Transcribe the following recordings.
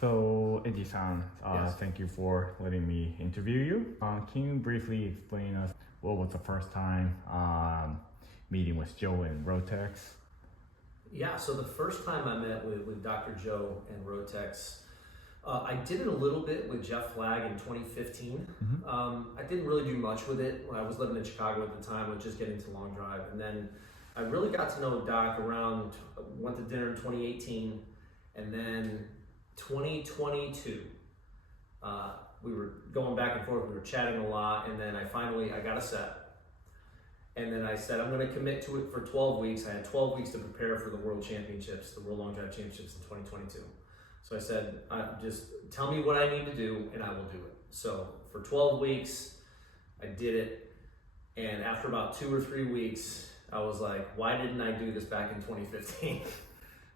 So, Eddie-san, Yes. thank you for letting me interview you. Can you briefly explain us what was the first time meeting with Joe and ROTEX? Yeah, so the first time I met with Dr. Joe and ROTEX, I did it a little bit with Jeff Flagg in 2015. I didn't really do much with it. I was living in Chicago at the time, was just getting into long drive. And then I really got to know Doc around, went to dinner in 2018, and then 2022. We were going back and forth, we were chatting a lot, and then I got a set. And then I said, I'm gonna commit to it for 12 weeks. I had 12 weeks to prepare for the World Championships, the World Long Drive Championships in 2022. So I said, just tell me what I need to do and I will do it. So for 12 weeks, I did it. And after about 2 or 3 weeks, I was like, why didn't I do this back in 2015?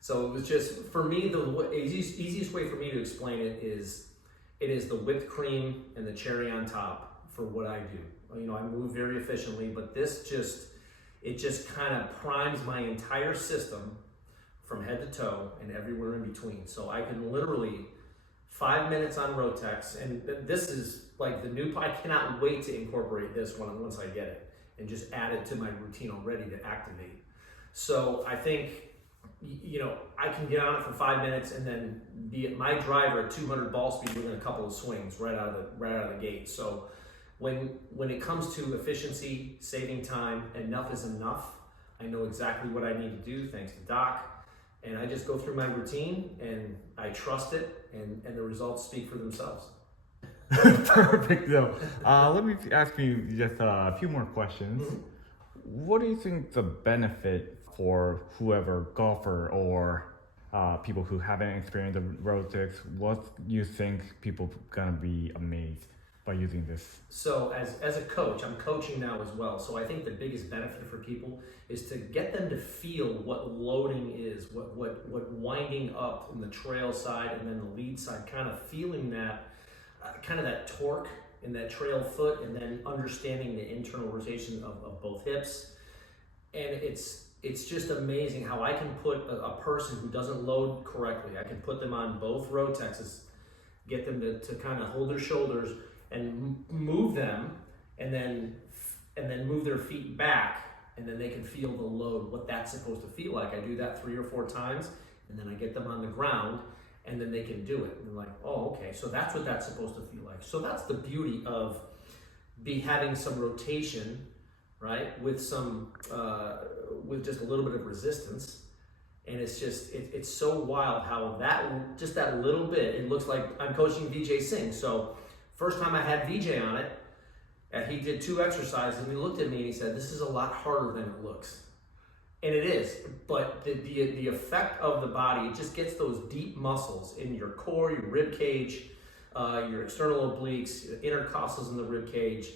So it was just, for me, the easiest way for me to explain it is the whipped cream and the cherry on top for what I do. You know, I move very efficiently, but this just kind of primes my entire system from head to toe and everywhere in between. So I can literally 5 minutes on ROTEX, and this is like the new, I cannot wait to incorporate this once I get it and just add it to my routine already to activate. So I think, you know, I can get on it for 5 minutes and then be at my driver at 200 ball speed within a couple of swings right out of the gate. So when it comes to efficiency, saving time, enough is enough. I know exactly what I need to do thanks to Doc, and I just go through my routine and I trust it, and the results speak for themselves. Perfect. So, let me ask you just a few more questions. What do you think the benefit for whoever golfer or people who haven't experienced the ROTEX, what you think people gonna be amazed by using this? So as a coach, I'm coaching now as well. So I think the biggest benefit for people is to get them to feel what loading is, what winding up in the trail side and then the lead side, kind of feeling that, kind of that torque in that trail foot, and then understanding the internal rotation of both hips. And it's just amazing how I can put a person who doesn't load correctly, I can put them on both ROTEXs, get them to kind of hold their shoulders and move them, and then move their feet back, and then they can feel the load, what that's supposed to feel like. I do that 3 or 4 times, and then I get them on the ground, and then they can do it. And they're like, oh, okay, so that's what that's supposed to feel like. So that's the beauty of having some rotation, right, with some with just a little bit of resistance. And it's so wild how that little bit, it looks like I'm coaching Vijay Singh. So first time I had Vijay on it, and he did 2 exercises, and he looked at me and he said, this is a lot harder than it looks. And it is, but the effect of the body, it just gets those deep muscles in your core, your rib cage, your external obliques, intercostals in the rib cage,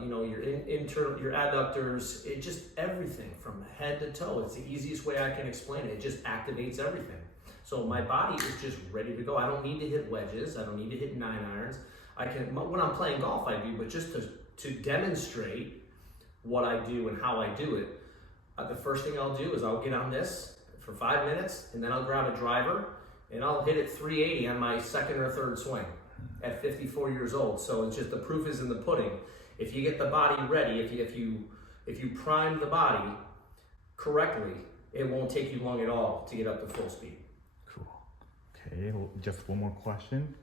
you know, your your adductors, it just everything from head to toe. It's the easiest way I can explain it. It just activates everything. So my body is just ready to go. I don't need to hit wedges. I don't need to hit 9-irons. I can, when I'm playing golf, I do, but just to demonstrate what I do and how I do it, the first thing I'll do is I'll get on this for 5 minutes, and then I'll grab a driver, and I'll hit it 380 on my 2nd or 3rd swing at 54 years old. So it's just, the proof is in the pudding. If you get the body ready, if you prime the body correctly, it won't take you long at all to get up to full speed. Cool. Okay, just one more question.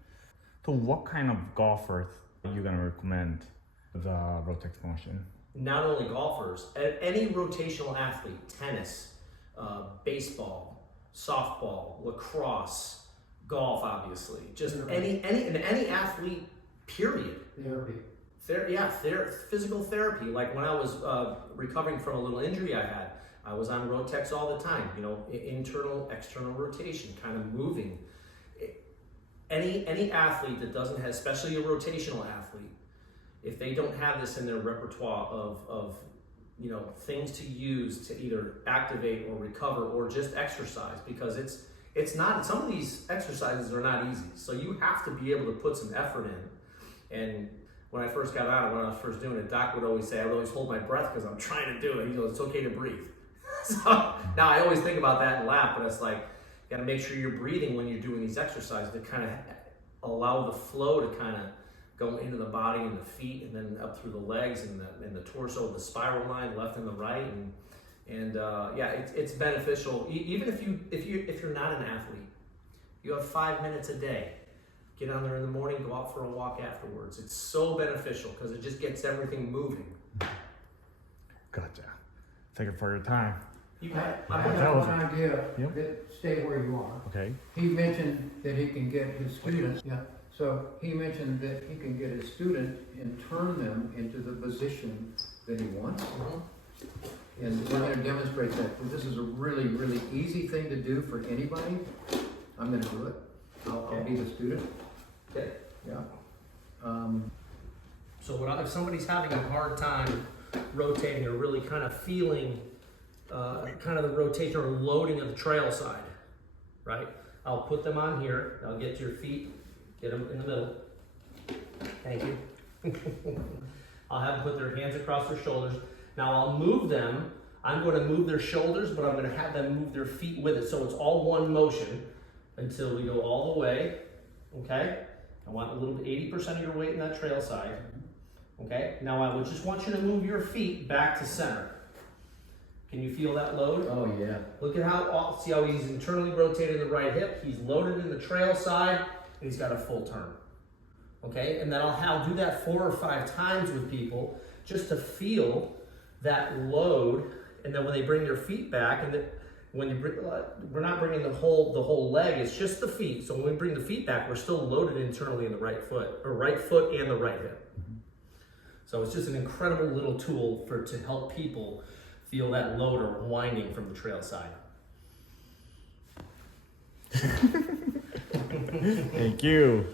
So what kind of golfers are you gonna recommend the ROTEX Motion? Not only golfers, any rotational athlete, tennis, baseball, softball, lacrosse, golf, obviously, just any athlete, period. Physical therapy. Like when I was recovering from a little injury I had, I was on ROTEX all the time, you know, internal, external rotation, kind of moving. Any athlete that doesn't have, especially a rotational athlete, if they don't have this in their repertoire of you know, things to use to either activate or recover or just exercise, because it's not, some of these exercises are not easy. So you have to be able to put some effort in. And when I first got on it, when I was first doing it, Doc would always say, I would always hold my breath because I'm trying to do it. He goes, it's okay to breathe. So now I always think about that and laugh, but it's like, got to make sure you're breathing when you're doing these exercises to kind of allow the flow to kind of go into the body and the feet, and then up through the legs and the torso, the spiral line, left and the right, and yeah, it's beneficial. Even if you're not an athlete, you have 5 minutes a day. Get on there in the morning, go out for a walk afterwards. It's so beneficial because it just gets everything moving. Gotcha. Thank you for your time. You got it. I have one idea Yep. that stay where you are. Okay. He mentioned that he can get his students, yeah. So he mentioned that he can get his student and turn them into the position that he wants. And we're going to demonstrate that. This is a really, really easy thing to do for anybody. I'm going to do it. I'll be the student. Okay. Yeah. So if somebody's having a hard time rotating or really kind of feeling kind of the rotation or loading of the trail side, right? I'll put them on here. I'll get to your feet, get them in the middle. Thank you. I'll have them put their hands across their shoulders. Now I'll move them. I'm going to move their shoulders, but I'm going to have them move their feet with it. So it's all one motion until we go all the way, okay? I want a little bit, 80% of your weight in that trail side, okay? Now I would just want you to move your feet back to center. Can you feel that load? Oh, yeah. Look at how, see how he's internally rotated the right hip, he's loaded in the trail side, and he's got a full turn. Okay, and then I'll do that 4 or 5 times with people just to feel that load, and then when they bring their feet back, and then when you bring, we're not bringing the whole leg, it's just the feet. So when we bring the feet back, we're still loaded internally in the right foot and the right hip. So it's just an incredible little tool to help people feel that load or winding from the trail side. Thank you.